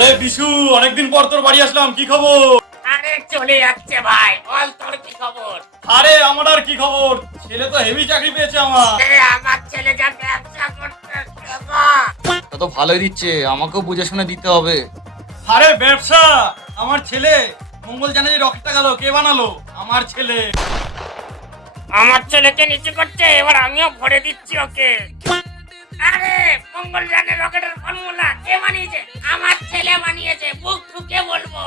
আরে বিশু, অনেকদিন পর তোর বাড়ি আসলাম, কি খবর? আরে চলে যাচ্ছে ভাই, বল তোর কি খবর? আরে আমার আর কি খবর, ছেলে তো হেভি চাকরি পেয়েছে আমার। আমার ছেলে যা ব্যবসা করতেছে গো। তা তো ভালোই দিচ্ছে, আমাকেও বুঝে শুনে দিতে হবে। আরে ব্যবসা? আমার ছেলে মঙ্গলযানে যে রকেটটা গেল কে বানালো? আমার ছেলে। আমার ছেলেকে নিচে করছে, এবার আমিও ভরে দিচ্ছি ওকে। আরে মঙ্গলযানের রকেটের ফর্মুলা কে বানিয়েছে? আমার ছেলে বানিয়েছে, বুক ঠুকে বলবো।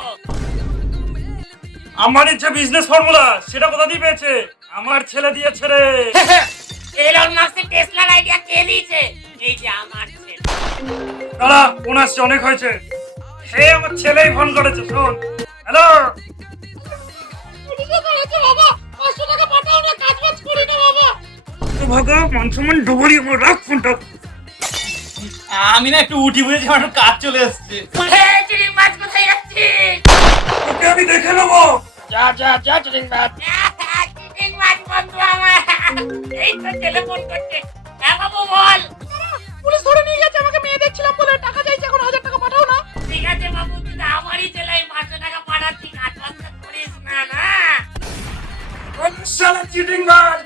আমার ইচ্ছে বিজনেস ফর্মুলা, সেটা কোথা দিয়ে পেয়েছে? আমার ছেলে দিয়েছে রে। এলন মাস্কের টেসলার আইডিয়া কে দিয়েছে? এই যে আমার ছেলে। দাঁড়া, ফোন আসছে, অনেক হয়েছে। সে আমার ছেলেই ফোন করেছে, শোন। হ্যালো। বাবা 500 টাকা পাঠাও না, কাজ বাজ করি না বাবা। তো ভাগা, মান সম্মান ডুবুরি, আমার রাখ ফোনটা। আমি না একটু উঠি বুঝেছি, আমার একটু কাজ চলে এসছে। এই চিড়িং মাছ কোথায় যাচ্ছিস? ওকে আমি দেখে নেবো। যা যা যা চিড়িং মাছ। চিড়িং মাছ বন্ধু আমার। এই তো ছেলে ফোন করছে। হ্যাঁ বাবু বল। পুলিশ ধরে নিয়ে গেছে, আমাকে মেয়ে দেখছিলাম বলে টাকা চাইছে, এখন 1000 টাকা পাঠাও না। ঠিক আছে বাবু, তুই তো আমারই ছেলে, 500 টাকা পাঠাচ্ছি, কাজ বাজ করিস না না। শালা চিটিং বাজ।